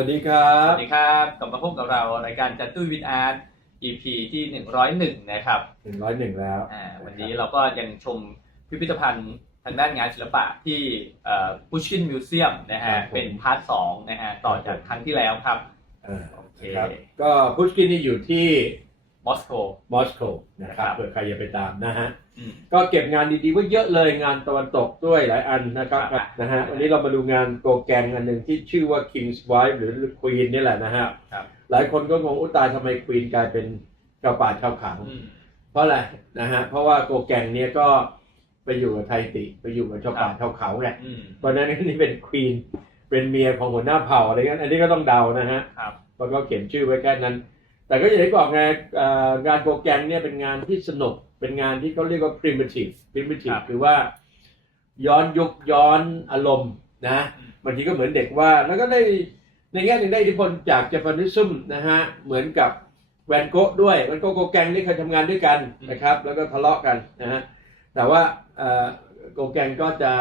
วัสดีครับ สวัสดีครับกลับมาพบกับเรารายการจัตุยวินอาร์ต EP ที่ 101 นะครับหนึ่งร้อยหนึ่งแล้วอ่าวันนี้เราก็ยังชมพิพิธภัณฑ์ทางด้านงานศิลปะที่พุชชินมิวเซียมนะฮะ เป็นพาร์ทสองนะฮะ ต่อจากครั้งที่แล้วครับ เออโอเคนะครับก็พุชกินนี่อยู่ที่ มอสโก มอสโกนะครับครับ เผื่อใครอยากไปตามนะฮะ อืม ก็เก็บงานดีๆไว้เยอะเลยงานตะวันตกด้วยหลายอันนะครับครับ นะฮะวันนี้เรามาดูงานโกแกงอันหนึ่งที่ชื่อว่า King's Wife หรือ Queen นี่แหละนะฮะ ครับหลายคนก็งงอุยตายทำไมควีนกลายเป็นกระป่าชาวเขาอืม เพราะอะไรนะฮะเพราะว่าโกแกงเนี่ยก็ไปอยู่กับไทติไปอยู่กับชาวป่าครับ ชาวเขาไงอืมเพราะฉะนั้นนี่เป็นควีนเป็นเมียของหัวหน้าเผ่าอะไรเงี้ยอันนี้ก็ต้องเดานะฮะ ครับเพราะก็เขียนชื่อไว้แค่นั้น แต่ก็อย่างที่บอกไงเอ่องานโปรแกรมเนี่ยเป็นงานที่สนุก เป็นงานที่เขาเรียกว่า primitive primitive คือว่า ย้อนยุคย้อนอารมณ์นะอืมบางทีก็เหมือนเด็กว่าดแล้วก็ได้ในแง่หนึ่งได้อิทธิพลจากเจแปนิซึมนะฮะ เหมือนกับแวนโกะด้วยแวนโกะโกแกงนี่เคยทำงานด้วยกันนะครับ แล้วก็ทะเลาะกันนะฮะแต่ว่าเอ่อโกแกงก็จะ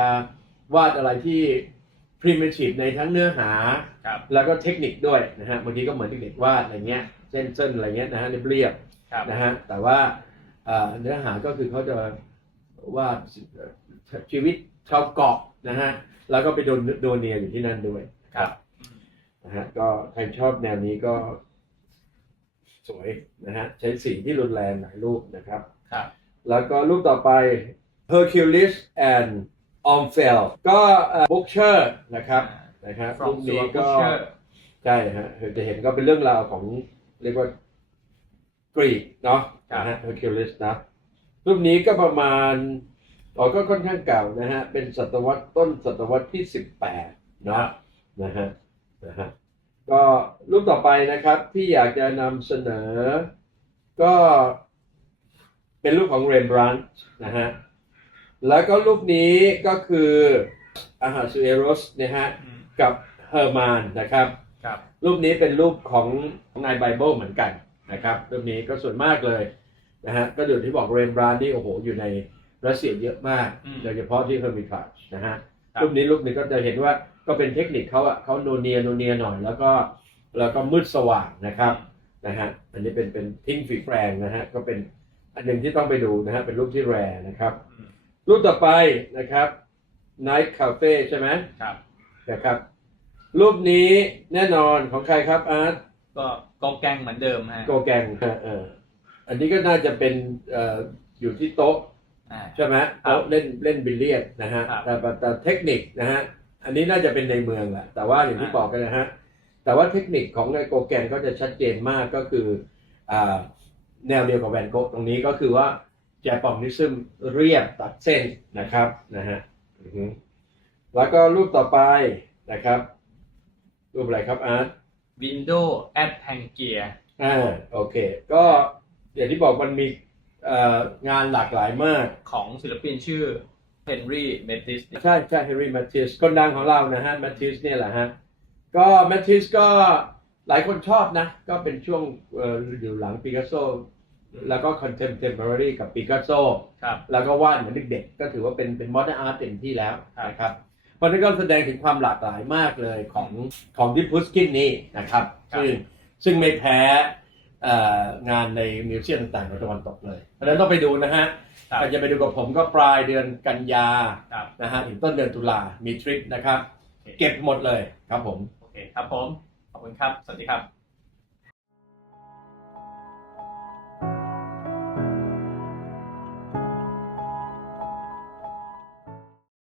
วาดอะไรที่ primitive ในทั้งเนื้อหา ครับแล้วก็เทคนิคด้วยนะฮะบางทีก็เหมือนเด็กๆวาดอะไรเงี้ยเส้นเส้นอะไรเงี้ยนะฮะเรียบครับ ๆนะฮะแต่ว่าเอ่อเนื้อหาก็คือเขาจะวาดชีวิตชาวเกาะนะฮะแล้วก็ไปโดนโดนเนียอยู่ที่นั่นด้วยครับอืมนะฮะก็ใครชอบแนวนี้ก็สวยนะฮะใช้สีที่รุนแรงหลายรูปนะครับ ครับ แล้วก็รูปต่อไป Hercules and Omphale ก็บุ๊กเชอร์นะครับนะครับ from รูป the นี้ก็ butcher ใช่ฮะจะเห็นก็เป็นเรื่องราวของเรียกว่ากรีกเนาะครับนะฮะ Hercules นะรูปนี้ก็ประมาณอ๋อก็ค่อนข้างเก่านะฮะ เป็นศตวรรษต้นศตวรรษที่18เนาะนะฮะนะฮะก็รูปต่อไปนะครับที่อยากจะนำเสนอ ก็เป็นรูปของเรมบรันต์นะฮะ แล้วก็รูปนี้ก็คืออาหาซูเอโรสนะฮะอืมกับเฮอร์มานนะครับ ครับ รูปนี้เป็นรูปของนายไบเบิลเหมือนกันนะครับรูปนี้ก็ส่วนมากเลยนะฮะก็อยู่ที่บอกเรมบรานนี่โอ้โหอยู่ในรัสเซียเยอะมากอืมโดยเฉพาะที่เฮอร์มิทาจนะฮะครับ รูปนี้รูปนี้ก็จะเห็นว่าก็เป็นเทคนิคเขาอะเขาโนเนียโนเนียหน่อยแล้วก็แล้วก็มืดสว่างนะครับนะฮะอันนี้เป็นเป็นทิ้งฝีแปรงนะฮะก็เป็นอันหนึ่งที่ต้องไปดูนะฮะเป็นรูปที่แรนะครับ อืม รูปต่อไปนะครับ Night Cafe ใช่ไหมครับ นะครับ รูปนี้แน่นอนของใครครับอาร์ตก็กองแกงเหมือนเดิมฮะโกแกงเออเอออันนี้ก็น่าจะเป็นเอ่ออยู่ที่โต๊ะ อ่า ใช่ไหมครับโต๊ะเล่นเล่นบิลเลียดนะฮะครับแต่แต่แต่เทคนิคนะฮะ อันนี้น่าจะเป็นในเมืองแหละแต่ว่าอย่างที่อ่า บอกกันนะฮะ แต่ว่าเทคนิคของไอโกแกนก็จะชัดเจนมากก็คืออ่าแนวเดียวกับแวนโกะตรงนี้ก็คือว่า แจปองนิซึมเรียบตัดเส้นนะครับนะฮะอือฮึแล้วก็รูปต่อไปนะครับ รูปอะไรครับอาร์ตวินโดว์แอดแพงเกียอ่าโอเค ก็อย่างที่บอกมันมีเอ่องานหลากหลายมากของศิลปินชื่อเฮนรี่เมติสใช่ใช่เฮนรี่แมทธิสคนดังของเรานะฮะแมทธิสเนี่ยแหละฮะก็แมทธิสก็หลายคนชอบนะ ก็เป็นช่วงเอ่ออยู่หลังปิกัสโซ แล้วก็คอนเทม p เ r อรี่กับปิกัสโซครับ แล้วก็วาดเหมือนเด็กๆก็ถือว่าเป็นเป็นมอ d ร์ n อาร์ตเต็มที่แล้วครับนะครับเพราะฉะนั้นก็แสดงถึงความหลากหลายมากเลยของของดิพุสกินนี้นะครับครับ ซึ่งซึ่งไม่แพ้เอ่องานในมิวเซียมต่างๆในตะวันตกเลย เพราะฉะนั้นต้องไปดูนะฮะครับใครจะไปดูกับผมก็ปลายเดือนกันยาครับนะฮะถึงต้นเดือนตุลามีทริปนะครับโอเคเก็บหมดเลยครับผม โอเคครับผม ขอบคุณครับ สวัสดีครับ